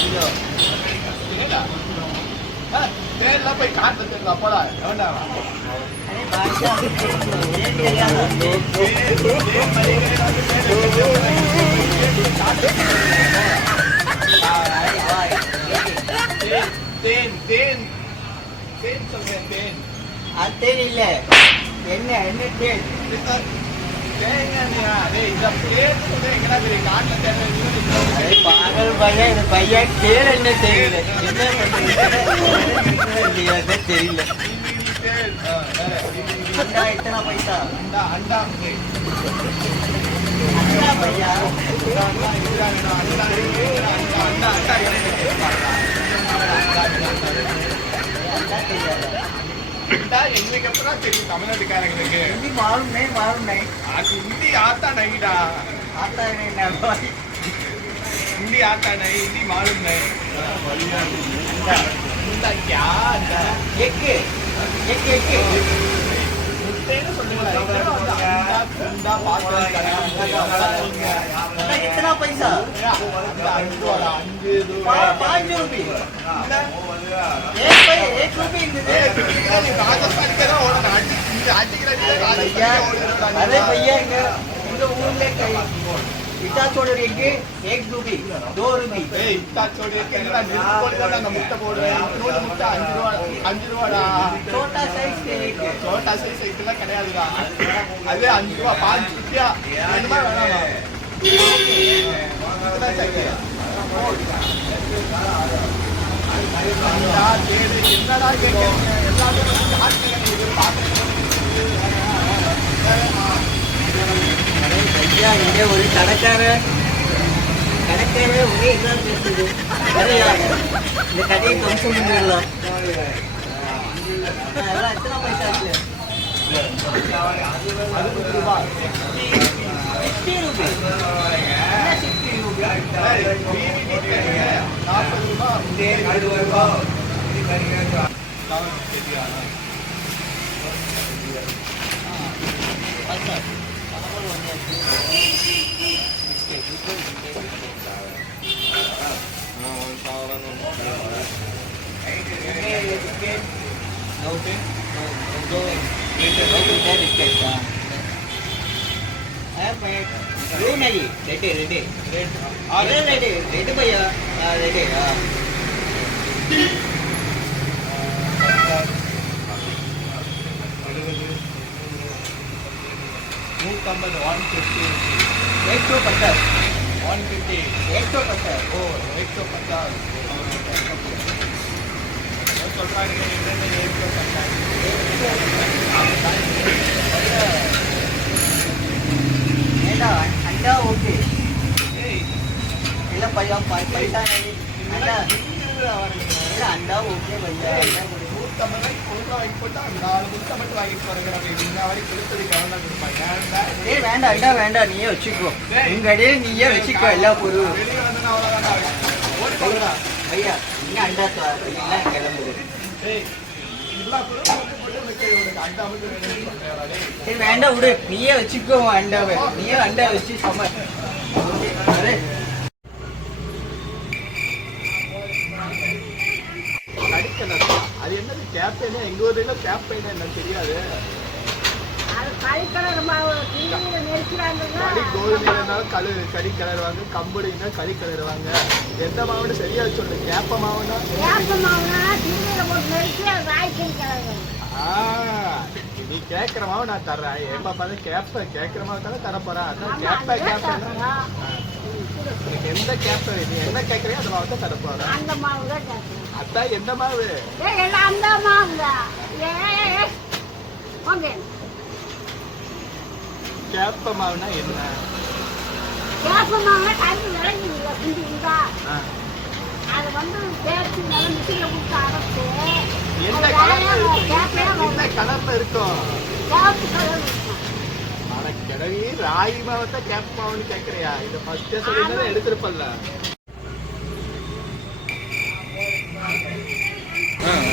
Kilo தேர்லாம் போய் காட்டு தெரியல போடா வேண்டாம் தேன் தேன் தேன் சொல்றேன் தேன் அது தேன் இல்ல என்ன என்ன தேன் பாகல் பையன் இந்த பையன் தேன் என்ன தெரியல என்ன பண்றது தெரியல அண்டா எத்தனை பைசா அண்டா அண்டா அண்டா பையா எங்களுக்கு எப்பதான் தெரியும் தமிழ்நாட்டுக்காரங்களுக்கு ஹிந்தி மாறும் नहीं मालूम नहीं அது हिंदी आता नहीं डा आता ही नहीं ना हिंदी आता नहीं हिंदी मालूम नहीं अंडा क्या अंडा एक एक एक मुट्टेன்னு சொல்லுங்க अंडा பாத்து कितना पैसा 5 रुपये एक रुपये अरे भैया इनका ऊर ले इटा छोड़ एक रुपये 2 रुपये इटा छोड़ मुट्टा पोड़ मुट्टा 5 रुपया छोटा साइज छोटा साइज इतना கிடையாதுடா அதே 5 ரூபாய் 5 रुपया வேணுமா வேணாமா इतना चाहिए என்னடா கேக்குறீங்க भैया इन्हें वही कड़कर ஒரே இதான் பேசுது இந்த கடையை கம்சம் பண்ணிடலாம் அதெல்லாம் எத்தனை பைசா ஆச்சு 60 ரூபாய் 60 रुपये 60 रुपये 40 ரூபாய் नहीं रेडी रेडी रेडी रेडी भैया रेडी 150 150 150 ओ 150 சொல்றாங்க अंडा ओके पैसा नहीं अंडा ओके भैया வேண்டாம் அண்டா வேண்டாம் நீயே வச்சுக்கோ உங்க கடையே நீயே வச்சுக்கோ எல்லா பொருளும் ஐயா இன்னும் அண்டா எல்லாம் கிளம்புது சரி வேண்டாம் விடு நீயே வச்சுக்கோ அண்டாவை நீயே அண்டா வச்சு சம அது என்னது கேப்பைனா எங்க ஊர்ல கேப்பைனா என்ன தெரியாது கறி கலருவாங்க கம்புடினா கறி கலருவாங்க எந்த மாவுன்னு சரியா சொல்லு கேப்ப மாவுனா நீ கேட்கிற மாவு நான் தர்றேன் எப்ப பார்த்து கேட்கிற மாவு தானே தரப்போறேன் அதான் கேப்ப எந்த கேப்ப நீ என்ன கேட்கறியோ அந்த மாவு தான் தரப்போறேன் அதான் எந்த மாவு கேப்ப மாவுனா என்ன என்ன கலர்ல இருக்கும் கிடவி ராகி மாவட்ட கேப்ப மாவுன்னு கேக்குறியா இத ஃபர்ஸ்டே சொல்லிருந்தா எடுத்துருப்பல்ல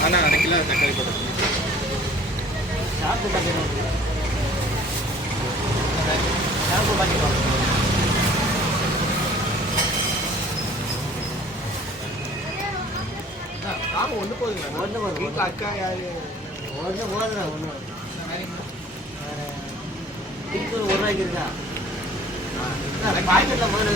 ஆனா அரைக்கில தக்காளி போட்டு ஒண்ணு போதுங்களா? ஒண்ணு போதும். வீட்டுல அக்கா யாரு? ஒன்று போதுண்ணா ஒன்று. டீத்தூள் 1 ரூபாய்க்கு இருக்கா? பாக்கெட்டில் முதல்ல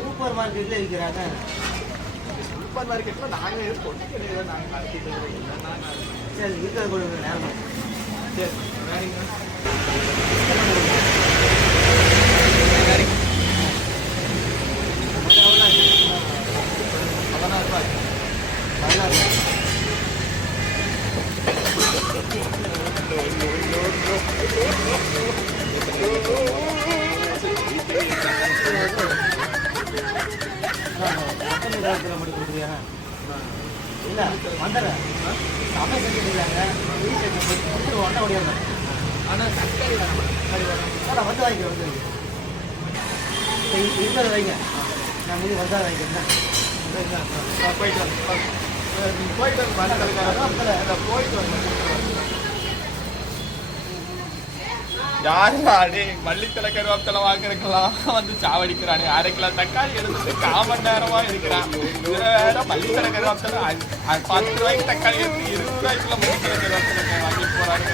சூப்பர் மார்க்கெட்ல இருக்கிறாங்க. சூப்பர் மார்க்கெட்ல நாங்க பொண்ணு கிடையாது, நாங்க நடத்திட்டு சரி இருக்கிற கொடுங்க நேரமா. சரி வேறங்க. எவ்வளோ 16 ரூபாய். 16. மட்டும் கொடுக்குறியா? இல்லை வந்துடுறேன். சமையல் செஞ்சுருக்காங்க. வீட்டு ஒன்றா ஓடியாங்க. ஆனா தக்காளி வேணாம், தக்காளி வேணாம். ஆனால் வந்து வாங்கிக்க வந்து இருக்கிறத வைங்க. நான் மீதி வந்தால் வாங்கிக்கிறேன். போயிட்டு வாங்க. போயிட்டு வந்து போயிட்டு வந்து யாரு மல்லித்தலை கருவேப்பிலை வாங்குறதுக்கெல்லாம் வந்து சாவடிக்கிறானே. 1/2 கிலோ தக்காளி எடுத்து 1/4 மணி நேரமா இருக்கிறான். இதுல வேற மல்லித்தலை கருவேப்பிலை 10 ரூபாய்க்கு தக்காளி எடுத்து 20 ரூபாய்க்குள்ள மல்லித்தலை கருவேப்பிலை வாங்கிட்டு போறாங்க.